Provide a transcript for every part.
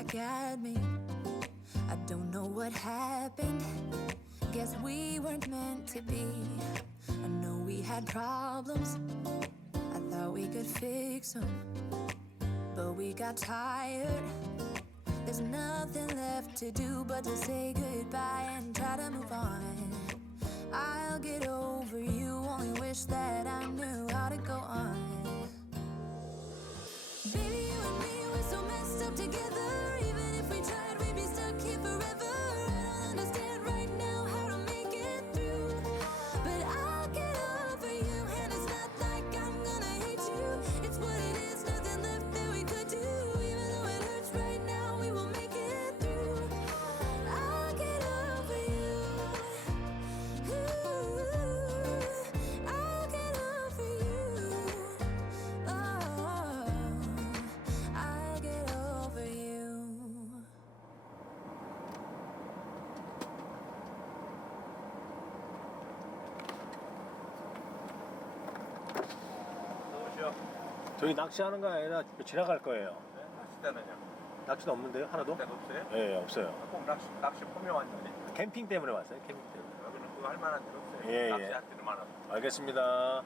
back at me. I don't know what happened. Guess we weren't meant to be. I know we had problems. I thought we could fix them, but we got tired. There's nothing left to do but to say goodbye and try to move on. I'll get over you, only wish that I knew how to go on. Baby, you and me, we're so messed up together. Even if we tried, we'd be stuck here forever. I don't understand right now how to make it through, but I'll get over you. And it's not like I'm gonna hate you. It's what it is, nothing left that we could do. Even though it hurts right now, we will make it through. I'll get over you. Ooh, I'll get over you. Oh, I'll get over you. 누구시오? 저희 낚시하는 거 아니라 지나갈 거예요. 네? 낚싯대는요? 낚시도 없는데요? 하나도? 낚싯대 없어요? 네, 없어요. 꼭 낚시 포명 왔는데 캠핑 때문에 왔어요. 캠핑 때문에. 여기는 그거 할 만한 데 없어요. 예, 예. 낚시할 때는 많아서. 알겠습니다.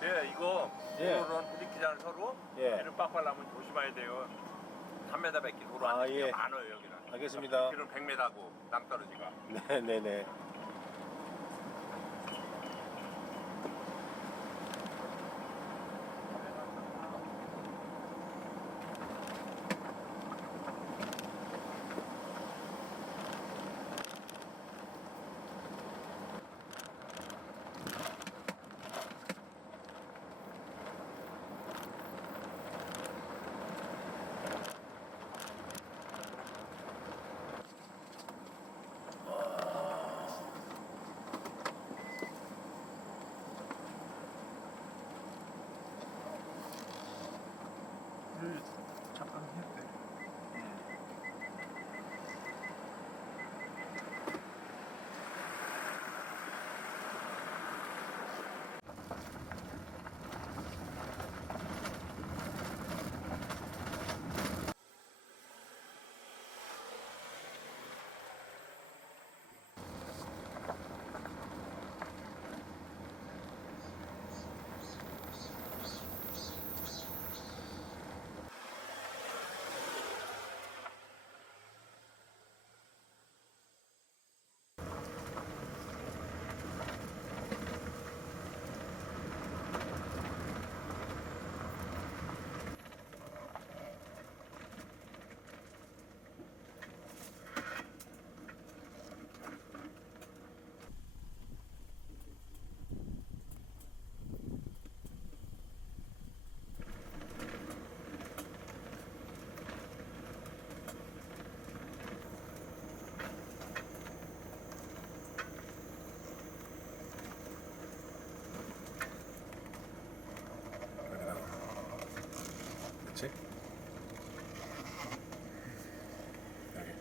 네, 이거 예. 도로는 부딪히잖아요 서로. 예. 길을 빡빡 나면 조심해야 돼요. 3m 밖에 도로 아, 안 되게 예. 많아요 여기는. 알겠습니다. 길은 100m고 낭떠러지가. 네네네. 잠깐 했대. 그치? 여기.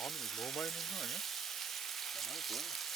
마늘 너무 많이 넣은 거 아니야? 많이 보여.